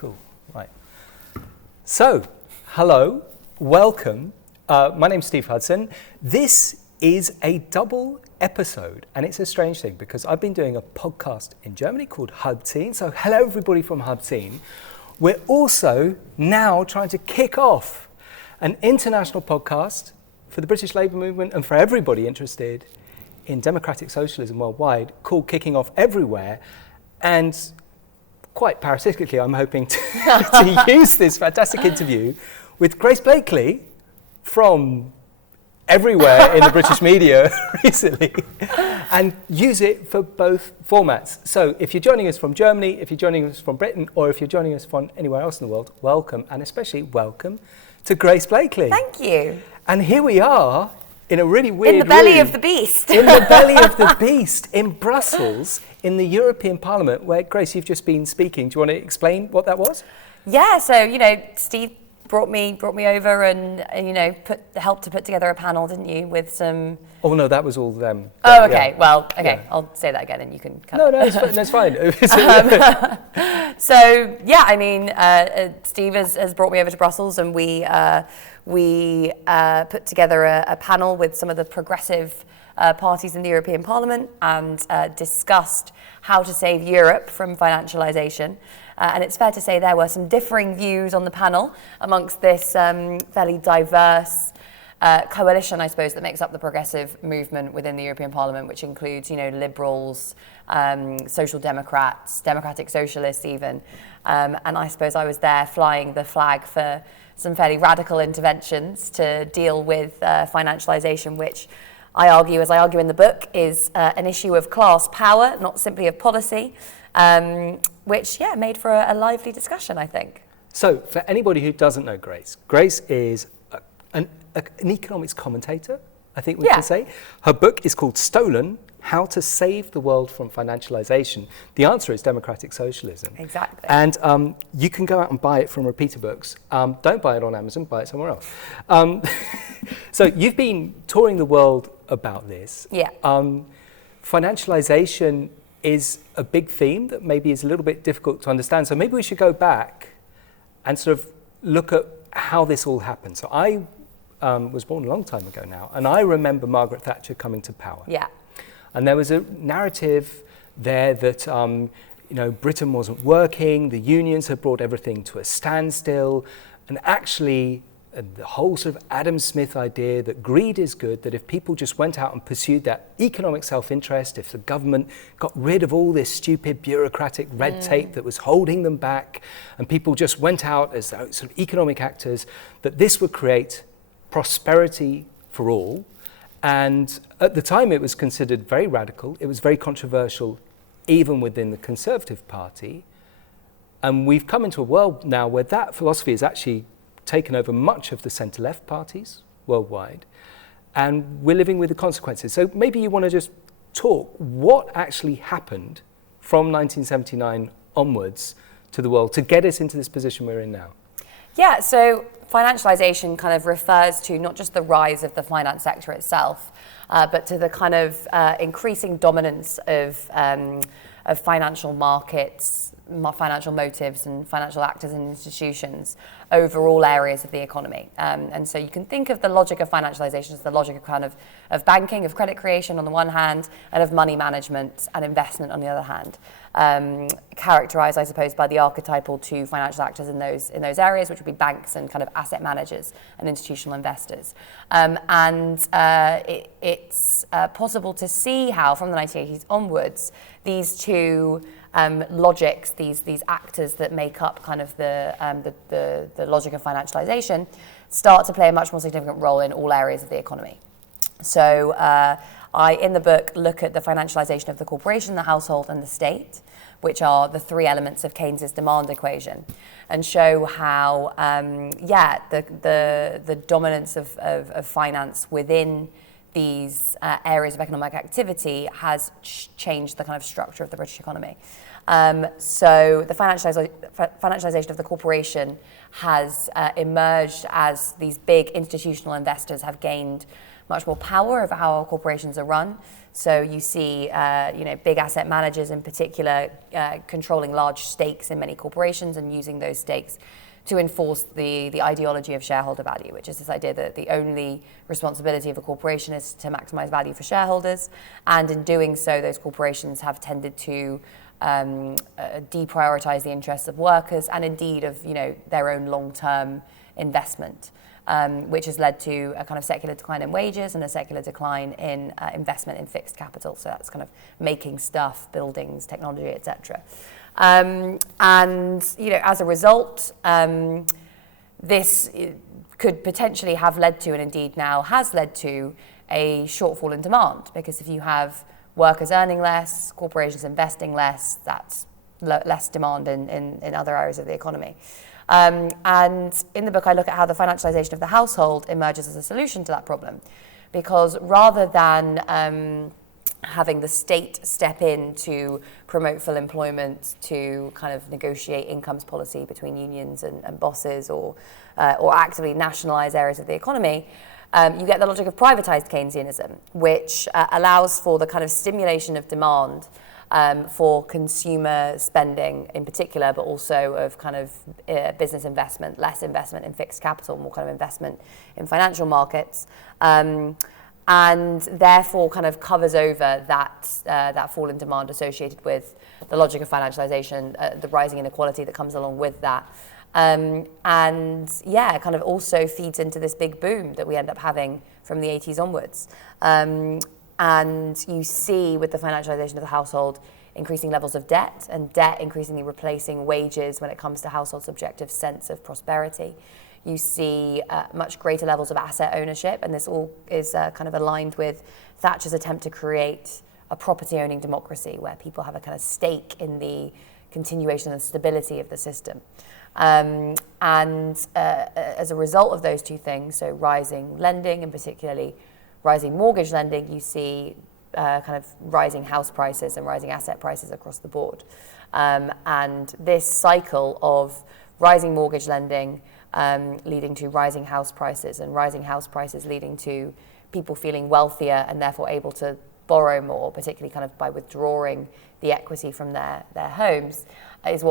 Cool. Right. So, hello, welcome. My name's Steve Hudson. This is a double episode, and it's a strange thing because I've been doing a podcast in Germany called Hubzine. So, hello everybody from Hubzine. We're also now trying to kick off an international podcast for the British Labour movement and for everybody interested in democratic socialism worldwide called Kicking Off Everywhere. And quite parasitically, I'm hoping to use this fantastic interview with Grace Blakeley from everywhere in the British media recently and use it for both formats. So if you're joining us from Germany, if you're joining us from Britain, or if you're joining us from anywhere else in the world, welcome, and especially welcome to Grace Blakeley. Thank you. And here we are in a really weird In the belly room, of the beast. in the belly of the beast in Brussels, in the European Parliament, where, Grace, you've just been speaking. Do you want to explain what that was? Yeah, so, Steve brought me over and helped to put together a panel, didn't you, with some... Oh, no, that was all them. Oh, okay. Yeah. Well, okay. Yeah. I'll say that again and you can cut No, it's fine. So, yeah, Steve has brought me over to Brussels and we put together a panel with some of the progressive parties in the European Parliament and discussed how to save Europe from financialisation. And it's fair to say there were some differing views on the panel amongst this fairly diverse coalition, I suppose, that makes up the progressive movement within the European Parliament, which includes, liberals, social democrats, democratic socialists even. And I suppose I was there flying the flag for some fairly radical interventions to deal with financialisation, which I argue, as I argue in the book, is an issue of class power, not simply of policy, which, made for a lively discussion, I think. So, for anybody who doesn't know Grace, Grace is an economics commentator, I think we can say. Her book is called Stolen: How to Save the World from Financialisation. The answer is democratic socialism. Exactly. And you can go out and buy it from Repeater Books. Don't buy it on Amazon, buy it somewhere else. So you've been touring the world about this. Yeah. Financialisation is a big theme that maybe is a little bit difficult to understand. So maybe we should go back and sort of look at how this all happened. So I was born a long time ago now, and I remember Margaret Thatcher coming to power. Yeah. And there was a narrative there that, Britain wasn't working, the unions had brought everything to a standstill, and actually the whole sort of Adam Smith idea that greed is good, that if people just went out and pursued that economic self-interest, if the government got rid of all this stupid bureaucratic red tape that was holding them back, and people just went out as sort of economic actors, that this would create prosperity for all. And at the time it was considered very radical, it was very controversial even within the Conservative Party. And we've come into a world now where that philosophy has actually taken over much of the centre-left parties worldwide, and we're living with the consequences. So maybe you want to just talk what actually happened from 1979 onwards to the world to get us into this position we're in now. Yeah, so financialisation kind of refers to not just the rise of the finance sector itself, but to the kind of increasing dominance of financial markets, financial motives and financial actors and institutions over all areas of the economy. And so you can think of the logic of financialisation as the logic of kind of banking, of credit creation on the one hand, and of money management and investment on the other hand. Characterised, I suppose, by the archetypal two financial actors in those areas, which would be banks and kind of asset managers and institutional investors. It's possible to see how, from the 1980s onwards, these two logics, these actors that make up kind of the logic of financialisation, start to play a much more significant role in all areas of the economy. So I, in the book, look at the financialisation of the corporation, the household and the state, which are the three elements of Keynes's demand equation, and show how, the dominance of finance within these areas of economic activity has changed the kind of structure of the British economy. So the financialisation of the corporation has emerged as these big institutional investors have gained much more power over how our corporations are run. So you see, big asset managers in particular controlling large stakes in many corporations and using those stakes to enforce the ideology of shareholder value, which is this idea that the only responsibility of a corporation is to maximize value for shareholders. And in doing so, those corporations have tended to deprioritize the interests of workers and indeed of their own long-term investment, which has led to a kind of secular decline in wages and a secular decline in investment in fixed capital. So that's kind of making stuff, buildings, technology, etc. And as a result, this could potentially have led to, and indeed now has led to, a shortfall in demand, because if you have workers earning less, corporations investing less, that's less demand in other areas of the economy. And in the book, I look at how the financialization of the household emerges as a solution to that problem, because rather than having the state step in to promote full employment, to kind of negotiate incomes policy between unions and bosses, or actively nationalize areas of the economy, you get the logic of privatized Keynesianism, which allows for the kind of stimulation of demand for consumer spending in particular, but also of kind of business investment, less investment in fixed capital, more kind of investment in financial markets, and therefore kind of covers over that fall in demand associated with the logic of financialization, the rising inequality that comes along with that. Kind of also feeds into this big boom that we end up having from the 80s onwards. And you see with the financialization of the household increasing levels of debt, and debt increasingly replacing wages when it comes to household subjective sense of prosperity. You see much greater levels of asset ownership, and this all is kind of aligned with Thatcher's attempt to create a property-owning democracy where people have a kind of stake in the continuation and stability of the system. As a result of those two things, so rising lending and particularly rising mortgage lending, you see kind of rising house prices and rising asset prices across the board. And this cycle of rising mortgage lending leading to rising house prices, and rising house prices leading to people feeling wealthier and therefore able to borrow more, particularly kind of by withdrawing the equity from their homes, is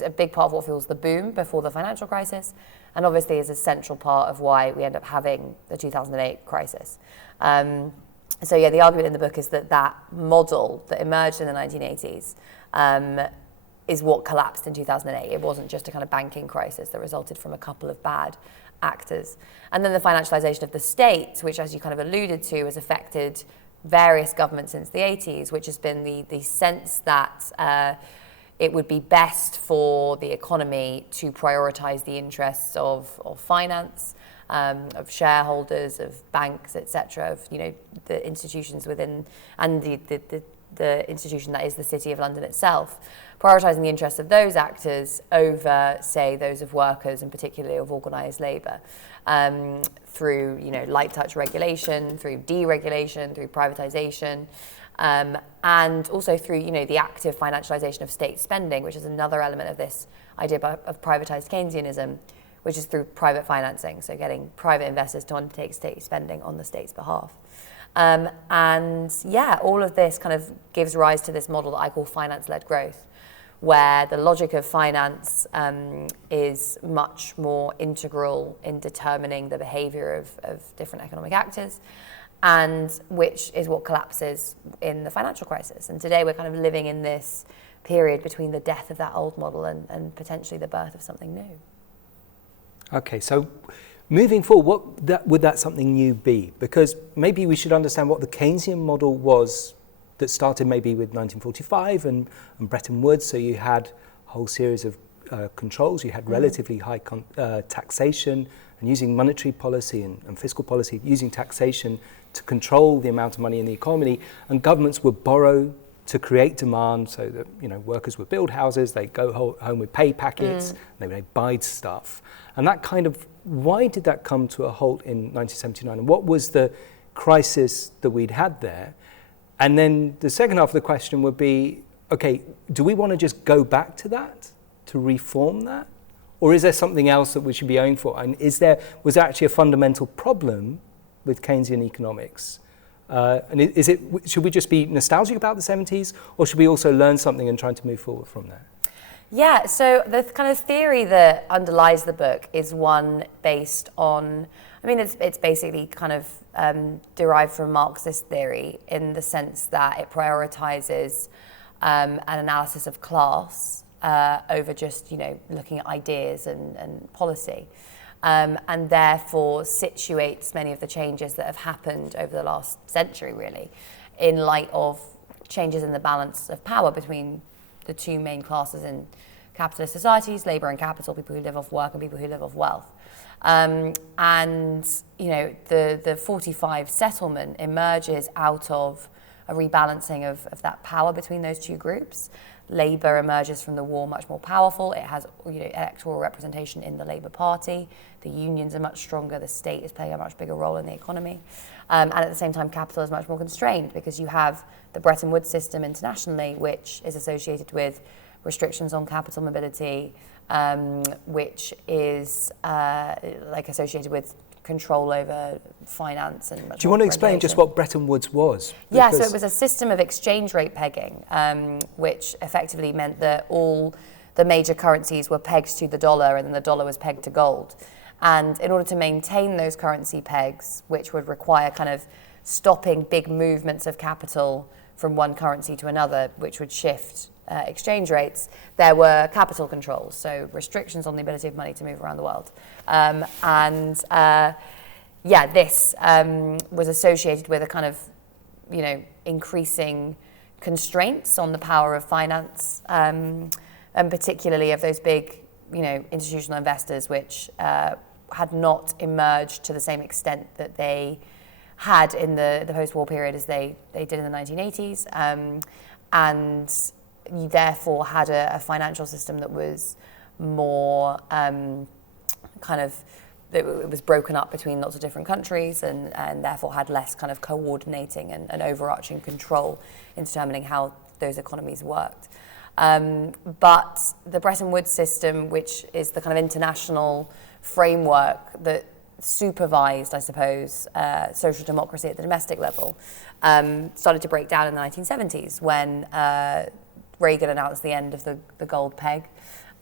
a big part of what fuels the boom before the financial crisis, and obviously is a central part of why we end up having the 2008 crisis. The argument in the book is that model that emerged in the 1980s is what collapsed in 2008. It wasn't just a kind of banking crisis that resulted from a couple of bad actors. And then the financialization of the state, which, as you kind of alluded to, has affected various governments since the 80s, which has been the sense that it would be best for the economy to prioritize the interests of finance, of shareholders, of banks, etc., of the institutions within, and the institution that is the City of London itself, prioritising the interests of those actors over, say, those of workers and particularly of organised labour, through light touch regulation, through deregulation, through privatisation, and also through the active financialisation of state spending, which is another element of this idea of privatised Keynesianism, which is through private financing, so getting private investors to undertake state spending on the state's behalf. All of this kind of gives rise to this model that I call finance-led growth, where the logic of finance is much more integral in determining the behavior of different economic actors, and which is what collapses in the financial crisis. And today we're kind of living in this period between the death of that old model and potentially the birth of something new. Okay, so moving forward, would that something new be? Because maybe we should understand what the Keynesian model was that started maybe with 1945 and Bretton Woods. So you had a whole series of controls. You had relatively high taxation, and using monetary policy and fiscal policy, using taxation to control the amount of money in the economy. And governments would borrow to create demand, so that workers would build houses, they'd go home with pay packets, they would buy stuff. And that kind of, why did that come to a halt in 1979? And what was the crisis that we'd had there? And then the second half of the question would be, okay, do we want to just go back to that, to reform that? Or is there something else that we should be aiming for? And was there actually a fundamental problem with Keynesian economics And should we just be nostalgic about the 70s, or should we also learn something and trying to move forward from there? Yeah, so the kind of theory that underlies the book is one based on, I mean, it's basically kind of derived from Marxist theory in the sense that it prioritizes an analysis of class over just, looking at ideas and policy. And therefore situates many of the changes that have happened over the last century, really, in light of changes in the balance of power between the two main classes in capitalist societies, labour and capital, people who live off work and people who live off wealth. And, the 45 settlement emerges out of a rebalancing of that power between those two groups. Labour emerges from the war much more powerful. It has electoral representation in the Labour Party. The unions are much stronger. The state is playing a much bigger role in the economy. And at the same time, capital is much more constrained because you have the Bretton Woods system internationally, which is associated with restrictions on capital mobility, which is associated with control over finance and much. Do you want to explain just what Bretton Woods was? Yeah, so it was a system of exchange rate pegging, which effectively meant that all the major currencies were pegged to the dollar and then the dollar was pegged to gold. And in order to maintain those currency pegs, which would require kind of stopping big movements of capital from one currency to another, which would shift exchange rates, there were capital controls, so restrictions on the ability of money to move around the world. This was associated with a kind of, increasing constraints on the power of finance, and particularly of those big, institutional investors, which had not emerged to the same extent that they had in the post-war period as they did in the 1980s. And you therefore had a financial system that was more it was broken up between lots of different countries and therefore had less kind of coordinating and overarching control in determining how those economies worked. But the Bretton Woods system, which is the kind of international framework that supervised, I suppose, social democracy at the domestic level, started to break down in the 1970s when Reagan announced the end of the gold peg.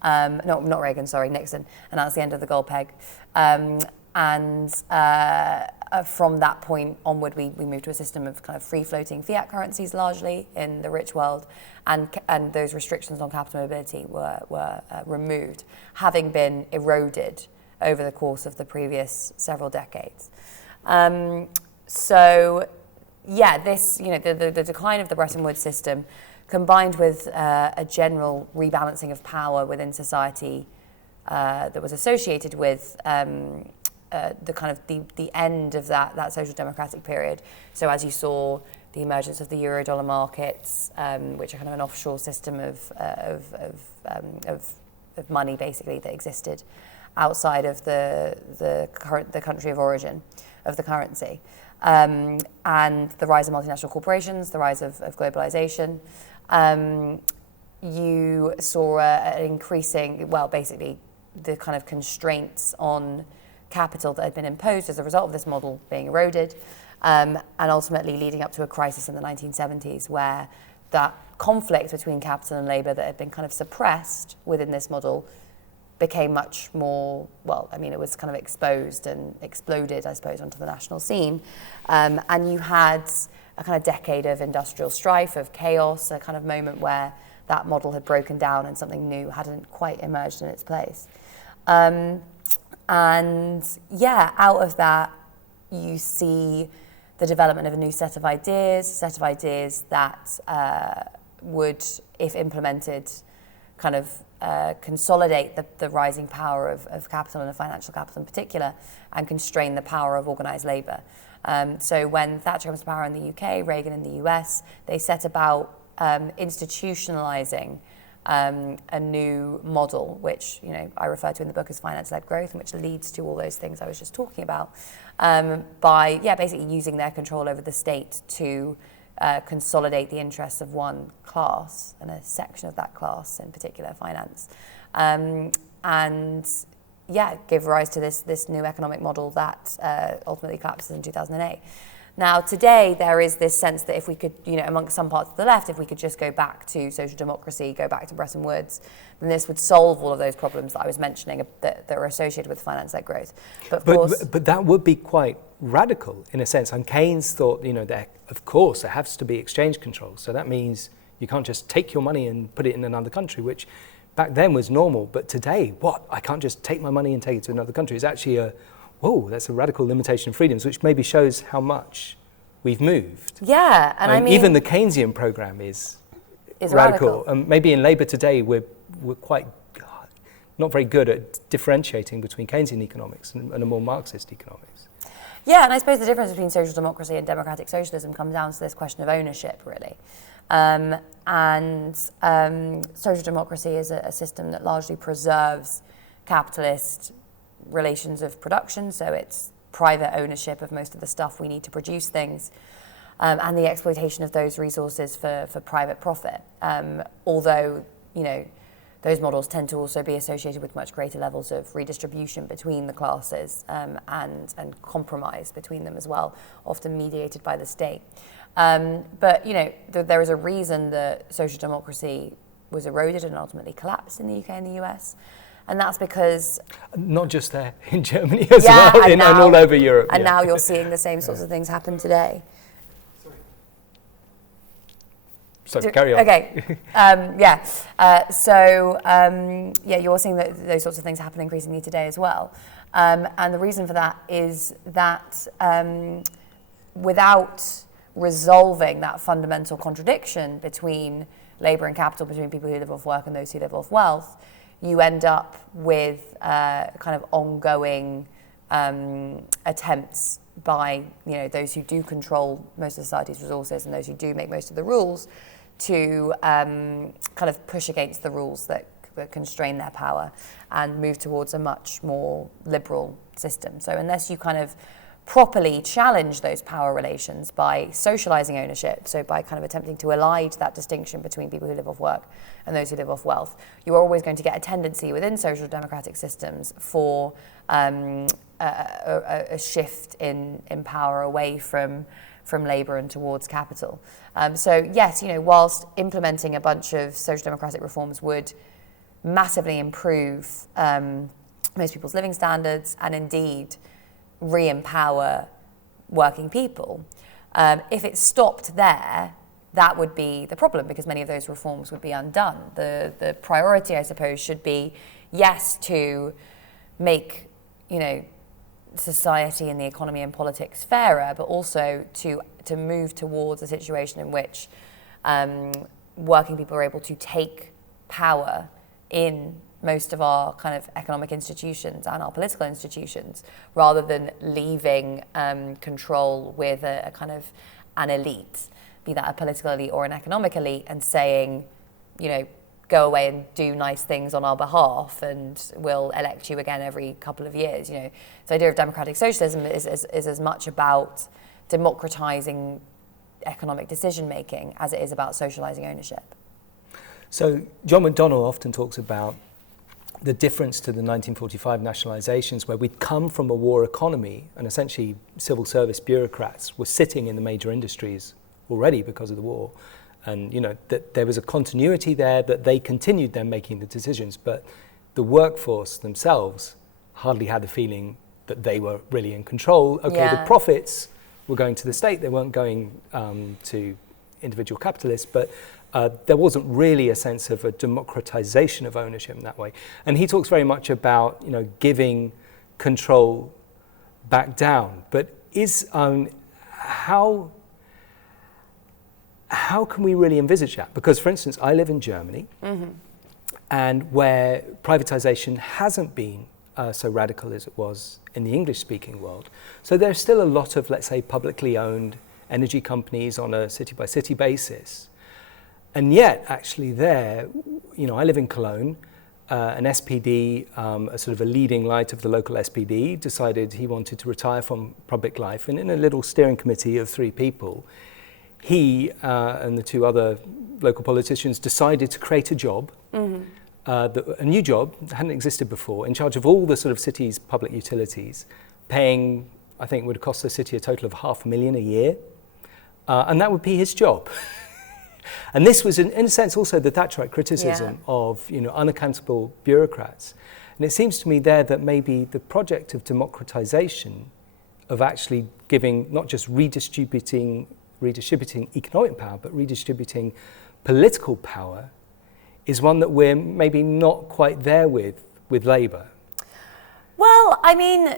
Not Reagan, sorry, Nixon announced the end of the gold peg. From that point onward, we moved to a system of kind of free-floating fiat currencies largely in the rich world, and those restrictions on capital mobility were removed, having been eroded over the course of the previous several decades. The decline of the Bretton Woods system, combined with a general rebalancing of power within society that was associated with the end of that social democratic period. So as you saw, the emergence of the Eurodollar markets, which are kind of an offshore system of money basically that existed outside of the country of origin of the currency, and the rise of multinational corporations, the rise of globalization. You saw an increasing, basically the kind of constraints on capital that had been imposed as a result of this model being eroded, and ultimately leading up to a crisis in the 1970s where that conflict between capital and labour that had been kind of suppressed within this model became much more, it was kind of exposed and exploded, I suppose, onto the national scene. And you had a kind of decade of industrial strife, of chaos, a kind of moment where that model had broken down and something new hadn't quite emerged in its place. Out of that, you see the development of a new set of ideas that would, if implemented, kind of consolidate the rising power of capital and of financial capital in particular, and constrain the power of organised labour. So when Thatcher comes to power in the UK, Reagan in the US, they set about institutionalising a new model, which I refer to in the book as finance-led growth, and which leads to all those things I was just talking about, by basically using their control over the state to consolidate the interests of one class and a section of that class, in particular finance, give rise to this new economic model that ultimately collapses in 2008. Now, today, there is this sense that if we could, amongst some parts of the left, if we could just go back to social democracy, go back to Bretton Woods, then this would solve all of those problems that I was mentioning that are associated with finance-led growth. But that would be quite radical in a sense. And Keynes thought, there has to be exchange controls. So that means you can't just take your money and put it in another country, which back then was normal. But today, I can't just take my money and take it to another country. It's actually that's a radical limitation of freedoms, which maybe shows how much we've moved. Yeah, and I mean even the Keynesian program is radical. And maybe in Labour today, we're quite not very good at differentiating between Keynesian economics and a more Marxist economics. Yeah, and I suppose the difference between social democracy and democratic socialism comes down to this question of ownership, really. Social democracy is a system that largely preserves capitalist relations of production, so it's private ownership of most of the stuff we need to produce things, and the exploitation of those resources for private profit. Although, those models tend to also be associated with much greater levels of redistribution between the classes and compromise between them as well, often mediated by the state. But there is a reason that social democracy was eroded and ultimately collapsed in the UK and the US. And that's because... Not just there, in Germany as well, and all over Europe. And now you're seeing the same sorts of things happen today. Sorry, carry on. Okay, you're seeing those sorts of things happen increasingly today as well. And the reason for that is that without resolving that fundamental contradiction between labour and capital, between people who live off work and those who live off wealth, you end up with kind of ongoing attempts by those who do control most of society's resources and those who do make most of the rules to kind of push against the rules that constrain their power and move towards a much more liberal system. So unless you kind of properly challenge those power relations by socialising ownership, so by kind of attempting to elide that distinction between people who live off work and those who live off wealth, you are always going to get a tendency within social democratic systems for a shift in power away from labour and towards capital. So yes, whilst implementing a bunch of social democratic reforms would massively improve most people's living standards and indeed re-empower working people, if it stopped there, that would be the problem, because many of those reforms would be undone. The priority, I suppose, should be, yes, to make, society and the economy and politics fairer, but also to move towards a situation in which working people are able to take power in most of our kind of economic institutions and our political institutions, rather than leaving control with a kind of an elite, be that a political elite or an economic elite, and saying, go away and do nice things on our behalf and we'll elect you again every couple of years. The idea of democratic socialism is as much about democratizing economic decision making as it is about socializing ownership. So John McDonnell often talks about the difference to the 1945 nationalizations, where we'd come from a war economy and essentially civil service bureaucrats were sitting in the major industries already because of the war. And that there was a continuity there, that they continued then making the decisions, but the workforce themselves hardly had the feeling that they were really in control. The profits were going to the state, they weren't going to individual capitalists, but there wasn't really a sense of a democratization of ownership in that way. And he talks very much about giving control back down. But how can we really envisage that? Because, for instance, I live in Germany, and where privatization hasn't been so radical as it was in the English-speaking world. So there's still a lot of, let's say, publicly owned energy companies on a city-by-city basis. And yet, actually there, I live in Cologne, an SPD, a sort of a leading light of the local SPD, decided he wanted to retire from public life. And in a little steering committee of 3 people, he and the 2 other local politicians decided to create a job, a new job that hadn't existed before, in charge of all the sort of city's public utilities, paying, I think would cost the city a total of $500,000 a year. And that would be his job. And this was, in a sense, also the Thatcherite criticism of unaccountable bureaucrats. And it seems to me there that maybe the project of democratization, of actually giving, not just redistributing economic power, but redistributing political power, is one that we're maybe not quite there with Labour. Well, I mean,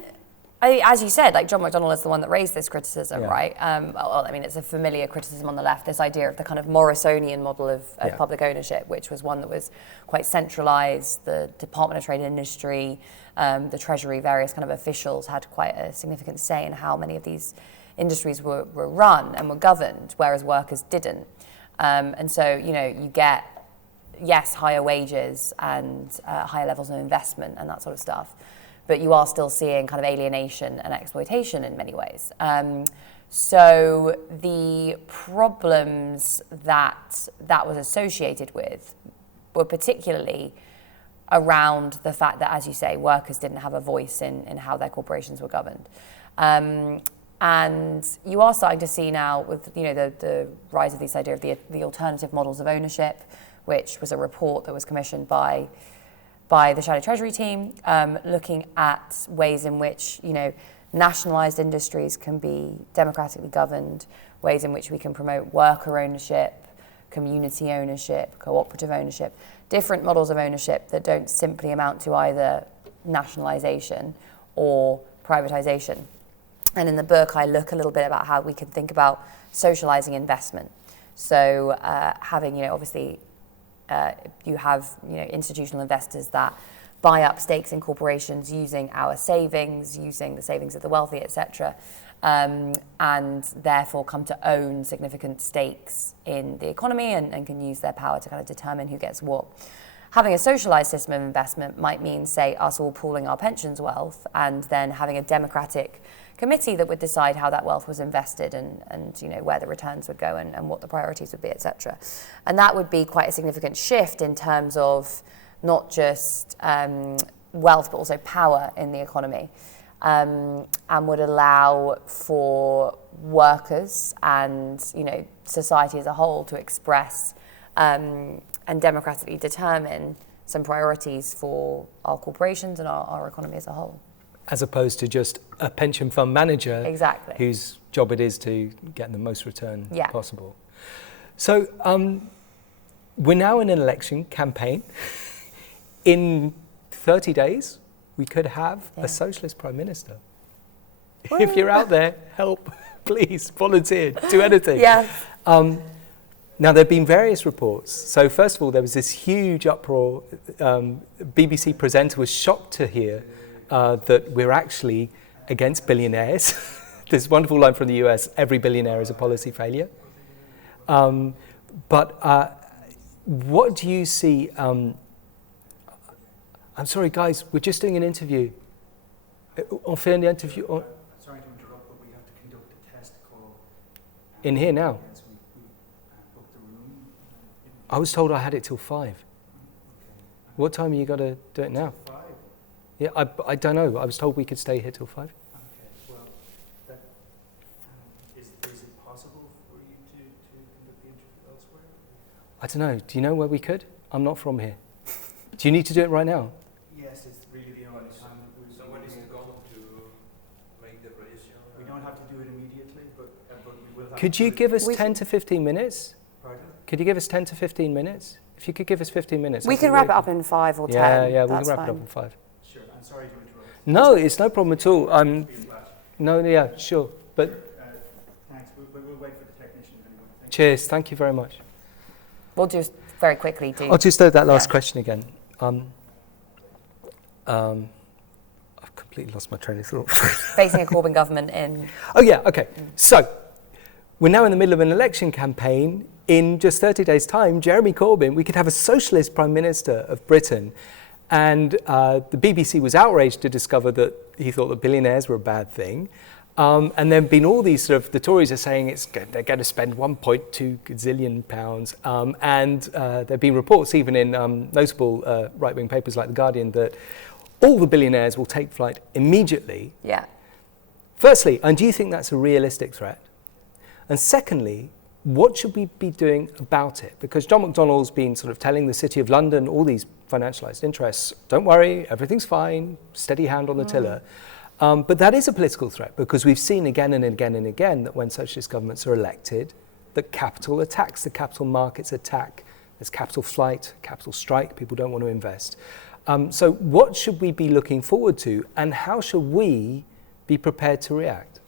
as you said, like John McDonnell is the one that raised this criticism, right? Well, I mean, it's a familiar criticism on the left, this idea of the kind of Morrisonian model of public ownership, which was one that was quite centralised. The Department of Trade and Industry, the Treasury, various kind of officials had quite a significant say in how many of these industries were run and were governed, whereas workers didn't. And so, you get, yes, higher wages and higher levels of investment and that sort of stuff, but you are still seeing kind of alienation and exploitation in many ways. So the problems that was associated with were particularly around the fact that, as you say, workers didn't have a voice in how their corporations were governed. And you are starting to see now with the rise of this idea of the alternative models of ownership, which was a report that was commissioned by the Shadow Treasury team, looking at ways in which nationalised industries can be democratically governed, ways in which we can promote worker ownership, community ownership, cooperative ownership, different models of ownership that don't simply amount to either nationalisation or privatisation. And in the book, I look a little bit about how we can think about socialising investment. So having, obviously, you have institutional investors that buy up stakes in corporations using our savings, using the savings of the wealthy, etc., and therefore come to own significant stakes in the economy and can use their power to kind of determine who gets what. Having a socialised system of investment might mean, say, us all pooling our pensions wealth and then having a democratic committee that would decide how that wealth was invested and where the returns would go and what the priorities would be, etc. And that would be quite a significant shift in terms of not just wealth but also power in the economy, and would allow for workers and society as a whole to express and democratically determine some priorities for our corporations and our economy as a whole. As opposed to just a pension fund manager whose job it is to get the most return possible. So we're now in an election campaign. In 30 days, we could have a socialist prime minister. Woo. If you're out there, help, please, volunteer, do anything. Now, there have been various reports. So first of all, there was this huge uproar. BBC presenter was shocked to hear that we're actually against billionaires. This wonderful line from the US, every billionaire is a policy failure. But what do you see? I'm sorry, guys, we're just doing an interview. On fait un interview. Sorry to interrupt, but we have to conduct a test call. In here now? Yes, we booked the room. I was told I had it till 5. Okay. What time are you got to do it now? 5. Yeah, I don't know. I was told we could stay here till 5. Okay, well, that, is it possible for you to conduct the interview elsewhere? I don't know. Do you know where we could? I'm not from here. Do you need to do it right now? Yes, it's really the only time that we... So when is it going to make the decision? We don't have to do it immediately, but we will have Could you give us 10 to 15 minutes? Pardon? Could you give us 10 to 15 minutes? If you could give us 15 minutes. We can wrap it up in 5 or 10. Yeah, we can wrap it up in 5. Sure, I'm sorry to interrupt. No, it's no problem at all. Sure. But thanks, we'll wait for the technician anyway. cheers, thank you very much. We'll just very quickly do... I'll just throw that last question again. I've completely lost my train of thought. Facing a Corbyn government in... Oh yeah, okay. So, we're now in the middle of an election campaign. In just 30 days' time, Jeremy Corbyn, we could have a socialist Prime Minister of Britain. And the BBC was outraged to discover that he thought that billionaires were a bad thing. And there have been all these the Tories are saying they're going to spend 1.2 gazillion pounds. And there have been reports, even in notable right-wing papers like The Guardian, that all the billionaires will take flight immediately. Yeah. Firstly, and do you think that's a realistic threat? And secondly, what should we be doing about it? Because John McDonnell's been sort of telling the City of London, all these financialised interests, don't worry, everything's fine, steady hand on the tiller. But that is a political threat, because we've seen again and again and again that when socialist governments are elected, that capital attacks, the capital markets attack, there's capital flight, capital strike, people don't want to invest. So what should we be looking forward to, and how should we be prepared to react?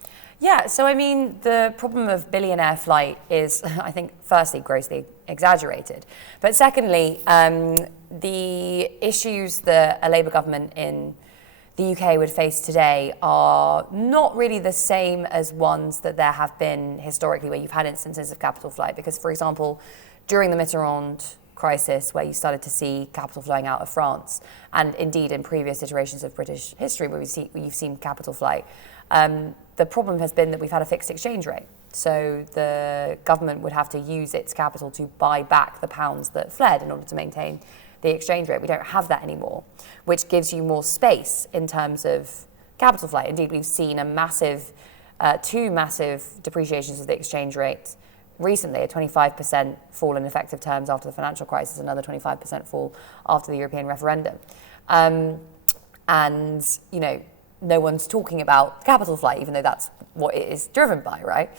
Yeah, so I mean, the problem of billionaire flight is, I think, firstly, grossly exaggerated. But secondly, the issues that a Labour government in the UK would face today are not really the same as ones that there have been historically where you've had instances of capital flight. Because, for example, during the Mitterrand crisis, where you started to see capital flowing out of France, and indeed in previous iterations of British history where you've seen capital flight, the problem has been that we've had a fixed exchange rate. So the government would have to use its capital to buy back the pounds that fled in order to maintain the exchange rate. We don't have that anymore, which gives you more space in terms of capital flight. Indeed, we've seen two massive depreciations of the exchange rate recently, a 25% fall in effective terms after the financial crisis, another 25% fall after the European referendum. And, you know, no one's talking about capital flight, even though that's what it is driven by, right?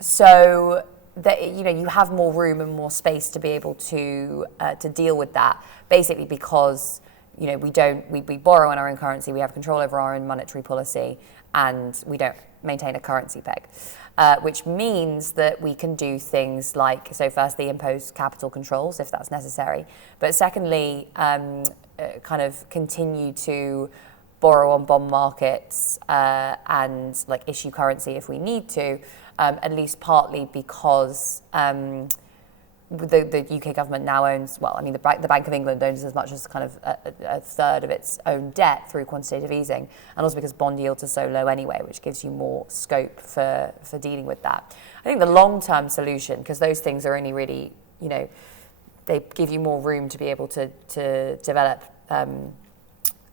So that, you know, you have more room and more space to be able to deal with that, basically because, you know, we borrow in our own currency, we have control over our own monetary policy, and we don't maintain a currency peg, which means that we can do things like, so firstly, impose capital controls if that's necessary, but secondly, kind of continue to borrow on bond markets and like issue currency if we need to, at least partly because the UK government now owns, well, I mean, the Bank of England owns as much as kind of a third of its own debt through quantitative easing, and also because bond yields are so low anyway, which gives you more scope for dealing with that. I think the long-term solution, because those things are only really, you know, they give you more room to be able to develop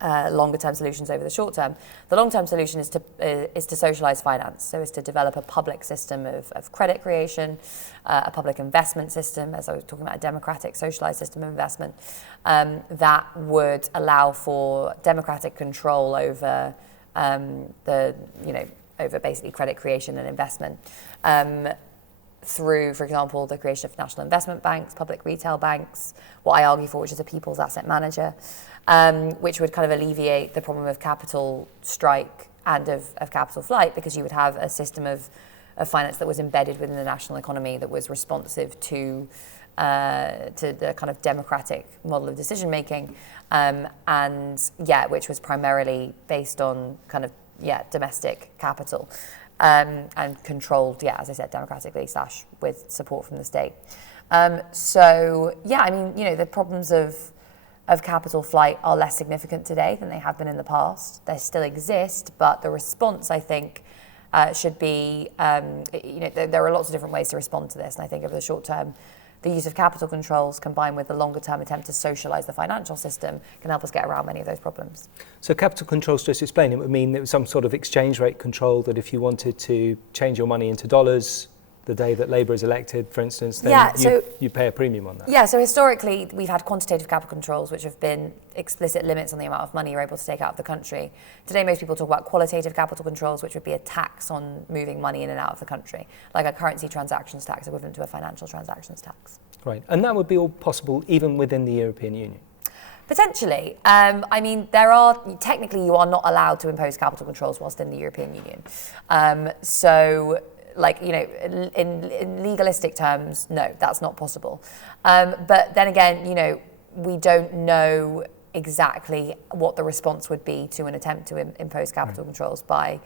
longer term solutions over the short term. The long term solution is to socialise finance, so is to develop a public system of credit creation, a public investment system, as I was talking about, a democratic socialised system of investment that would allow for democratic control over over basically credit creation and investment. Through, for example, the creation of national investment banks, public retail banks, what I argue for, which is a people's asset manager, which would kind of alleviate the problem of capital strike and of capital flight, because you would have a system of finance that was embedded within the national economy, that was responsive to the kind of democratic model of decision making, which was primarily based on kind of domestic capital. And controlled, as I said, democratically / with support from the state. I mean, you know, the problems of capital flight are less significant today than they have been in the past. They still exist, but the response, I think, should be, there are lots of different ways to respond to this. And I think over the short term, the use of capital controls combined with the longer term attempt to socialise the financial system can help us get around many of those problems. So capital controls, just to explain, it would mean there was some sort of exchange rate control, that if you wanted to change your money into dollars the day that Labour is elected, for instance, then you pay a premium on that. Yeah, so historically we've had quantitative capital controls, which have been explicit limits on the amount of money you're able to take out of the country. Today most people talk about qualitative capital controls, which would be a tax on moving money in and out of the country, like a currency transactions tax equivalent to a financial transactions tax. Right, and that would be all possible even within the European Union? Potentially. I mean, technically you are not allowed to impose capital controls whilst in the European Union. Like, you know, in legalistic terms, no, that's not possible. But then again, you know, we don't know exactly what the response would be to an attempt to impose capital controls by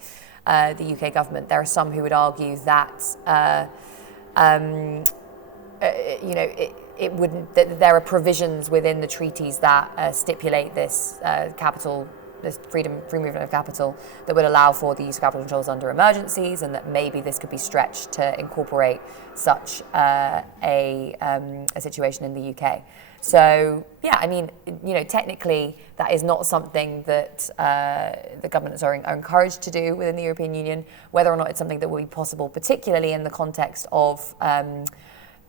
the UK government. There are some who would argue that, it wouldn't. That there are provisions within the treaties that stipulate this this free movement of capital that would allow for the use of capital controls under emergencies, and that maybe this could be stretched to incorporate such a situation in the UK. So, yeah, I mean, technically that is not something that the governments are encouraged to do within the European Union. Whether or not it's something that will be possible, particularly in the context of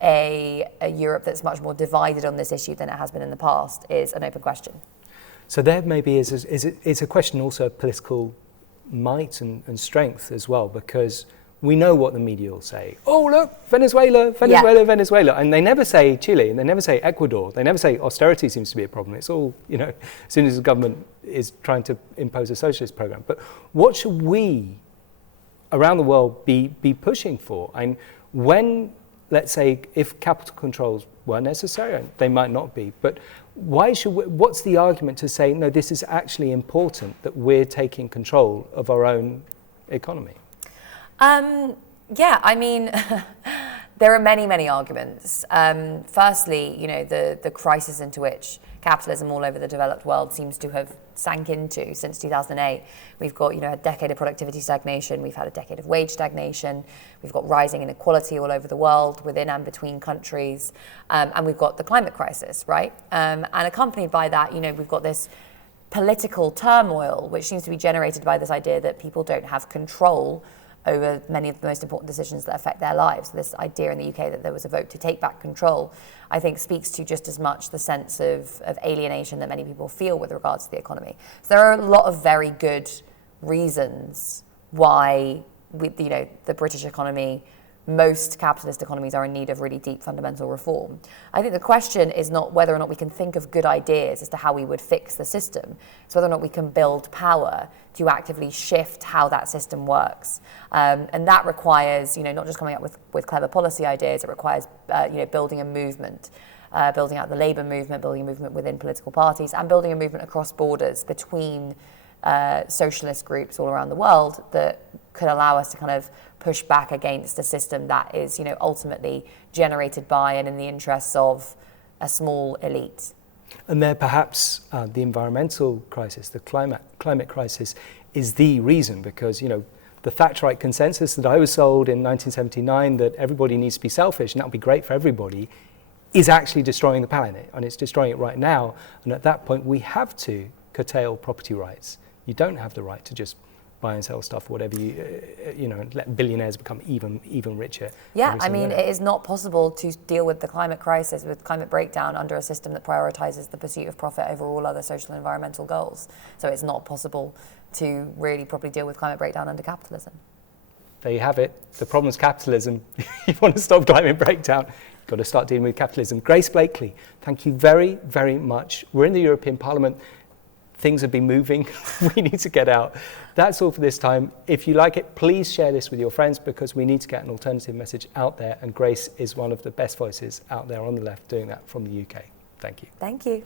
a Europe that's much more divided on this issue than it has been in the past, is an open question. So there maybe is a question also of political might and strength as well, because we know what the media will say. Oh, look, Venezuela, Venezuela. And they never say Chile, and they never say Ecuador. They never say austerity seems to be a problem. It's all, as soon as the government is trying to impose a socialist program. But what should we around the world be pushing for? And when, let's say, if capital controls were necessary, and they might not be, but what's the argument to say, no, this is actually important that we're taking control of our own economy? Yeah, I mean, there are many, many arguments. Firstly, the crisis into which capitalism all over the developed world seems to have sank into since 2008. We've got, a decade of productivity stagnation. We've had a decade of wage stagnation. We've got rising inequality all over the world, within and between countries. And we've got the climate crisis, right? And accompanied by that, we've got this political turmoil, which seems to be generated by this idea that people don't have control over many of the most important decisions that affect their lives. This idea in the UK that there was a vote to take back control, I think, speaks to just as much the sense of alienation that many people feel with regards to the economy. So there are a lot of very good reasons why the British economy, most capitalist economies, are in need of really deep fundamental reform. I think the question is not whether or not we can think of good ideas as to how we would fix the system. It's whether or not we can build power to actively shift how that system works. And that requires, not just coming up with clever policy ideas, it requires, building a movement, building out the labour movement, building a movement within political parties, and building a movement across borders between socialist groups all around the world that could allow us to kind of push back against a system that is, ultimately generated by and in the interests of a small elite. And there perhaps the environmental crisis, the climate crisis, is the reason, because, the Thatcherite consensus that I was sold in 1979 that everybody needs to be selfish and that would be great for everybody is actually destroying the planet, and it's destroying it right now. And at that point, we have to curtail property rights. You don't have the right to just buy and sell stuff, whatever and let billionaires become even richer. Yeah, I mean, it is not possible to deal with the climate crisis, with climate breakdown, under a system that prioritizes the pursuit of profit over all other social and environmental goals. So it's not possible to really properly deal with climate breakdown under capitalism. There you have it. The problem is capitalism. If you want to stop climate breakdown, you've got to start dealing with capitalism. Grace Blakeley, thank you very, very much. We're in the European Parliament. Things have been moving. We need to get out. That's all for this time. If you like it, please share this with your friends, because we need to get an alternative message out there. And Grace is one of the best voices out there on the left doing that from the UK. Thank you. Thank you.